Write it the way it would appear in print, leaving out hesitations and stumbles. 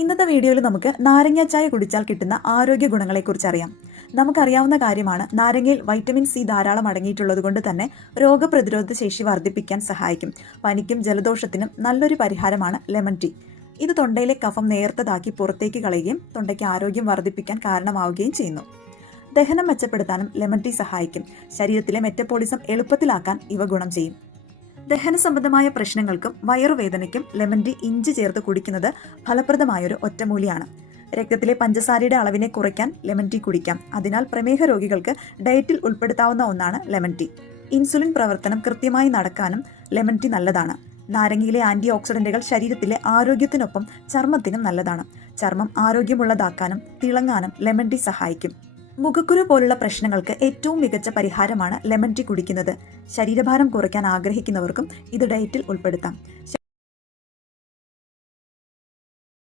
ഇന്നത്തെ വീഡിയോയിൽ നമുക്ക് നാരങ്ങ ചായ കുടിച്ചാൽ കിട്ടുന്ന ആരോഗ്യ ഗുണങ്ങളെക്കുറിച്ച് അറിയാം. നമുക്കറിയാവുന്ന കാര്യമാണ് നാരങ്ങയിൽ വൈറ്റമിൻ സി ധാരാളം അടങ്ങിയിട്ടുള്ളത് കൊണ്ട് തന്നെ രോഗപ്രതിരോധ ശേഷി വർദ്ധിപ്പിക്കാൻ സഹായിക്കും. പനിക്കും ജലദോഷത്തിനും നല്ലൊരു പരിഹാരമാണ് ലെമൺ ടീ. ഇത് തൊണ്ടയിലെ കഫം നേർത്തതാക്കി പുറത്തേക്ക് കളയുകയും തൊണ്ടയ്ക്ക് ആരോഗ്യം വർദ്ധിപ്പിക്കാൻ കാരണമാവുകയും ചെയ്യുന്നു. ദഹനം മെച്ചപ്പെടുത്താനും ലെമൺ ടീ സഹായിക്കും. ശരീരത്തിലെ മെറ്റബോളിസം എളുപ്പത്തിലാക്കാൻ ഇവ ഗുണം ചെയ്യും. ദഹന സംബന്ധമായ പ്രശ്നങ്ങൾക്കും വയറുവേദനയ്ക്കും ലെമൺ ടീ ഇഞ്ചി ചേർത്ത് കുടിക്കുന്നത് ഫലപ്രദമായൊരു ഒറ്റമൂലിയാണ്. രക്തത്തിലെ പഞ്ചസാരയുടെ അളവിനെ കുറയ്ക്കാൻ ലെമൺ ടീ കുടിക്കാം. അതിനാൽ പ്രമേഹ രോഗികൾക്ക് ഡയറ്റിൽ ഉൾപ്പെടുത്താവുന്ന ഒന്നാണ് ലെമൺ ടീ. ഇൻസുലിൻ പ്രവർത്തനം കൃത്യമായി നടക്കാനും ലെമൺ ടീ നല്ലതാണ്. നാരങ്ങയിലെ ആന്റി ഓക്സിഡന്റുകൾ ശരീരത്തിലെ ആരോഗ്യത്തിനൊപ്പം ചർമ്മത്തിനും നല്ലതാണ്. ചർമ്മം ആരോഗ്യമുള്ളതാക്കാനും തിളങ്ങാനും ലെമൺ ടീ സഹായിക്കും. മുഖക്കുരു പോലുള്ള പ്രശ്നങ്ങൾക്ക് ഏറ്റവും മികച്ച പരിഹാരമാണ് ലെമൺ ടീ കുടിക്കുന്നത്. ശരീരഭാരം കുറയ്ക്കാൻ ആഗ്രഹിക്കുന്നവർക്കും ഇത് ഡയറ്റിൽ ഉൾപ്പെടുത്താം.